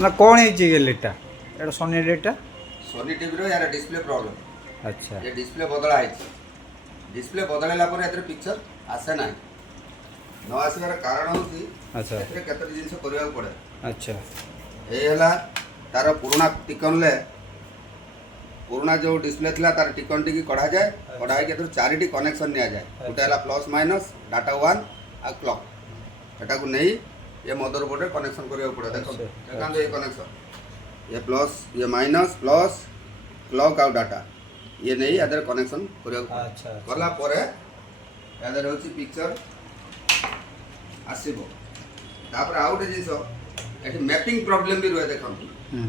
ना कौन है ये लेटा एटा सोनी लेटा सोनी टीवी यार डिस्प्ले प्रॉब्लम अच्छा ये डिस्प्ले बदला है डिस्प्ले बदलला पर एथरे पिक्चर आसे ना न आसबार कारण होची अच्छा एथरे केते जिंस करिया पड़े अच्छा ए हला तार पुराना टिकन ले पुराना जो डिस्प्ले थिला तार टिकन टी कढ़ा जाए कढ़ा के चारिटी कनेक्शन निया जाए गोटे हला प्लस माइनस डाटा 1 आ क्लॉक एटा को नहीं ये मदरबोर्ड रे कनेक्शन करिया पड़े देखो देखा ये कनेक्शन ये प्लस ये माइनस प्लस क्लॉक आउ डाटा ये नहीं अदर कनेक्शन करिया अच्छा गला परे अदर होची पिक्चर आसीबो तापर आउट जिंस एटी मैपिंग प्रॉब्लम भी रहे देखो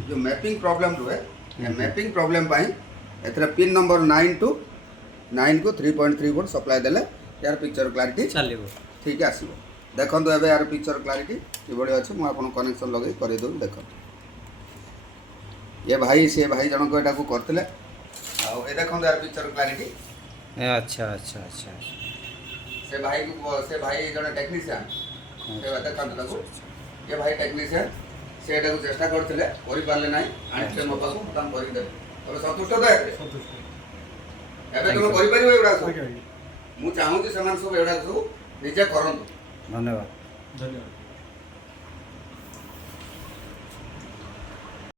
जो मैपिंग प्रॉब्लम रहे ये मैपिंग प्रॉब्लम पाई एथरा पिन नंबर 9 टू 9 को 3.3 वोल्ट सप्लाई देले यार पिक्चर क्लैरिटी चलिबो ठीक आसीबो देखो तो एबे यार पिक्चर क्लैरिटी कि बड़ी अछि मु आपन कनेक्शन लगे करि दउ देखो ये भाई से भाई जन को एटा को करतले आ ए देखो यार पिक्चर क्लैरिटी अच्छा अच्छा अच्छा से भाई जन टेक्नीशियन से देखो ताको ये भाई टेक्नीशियन से एटा को चेष्टा करथिले करि पारले नै आनि मो पाको हम करि दे तबे संतुष्ट तो एबे तुम करि परिबो एडा सब मु चाहू कि समान सब एडा सब निजे करन धन्यवाद धन्यवाद।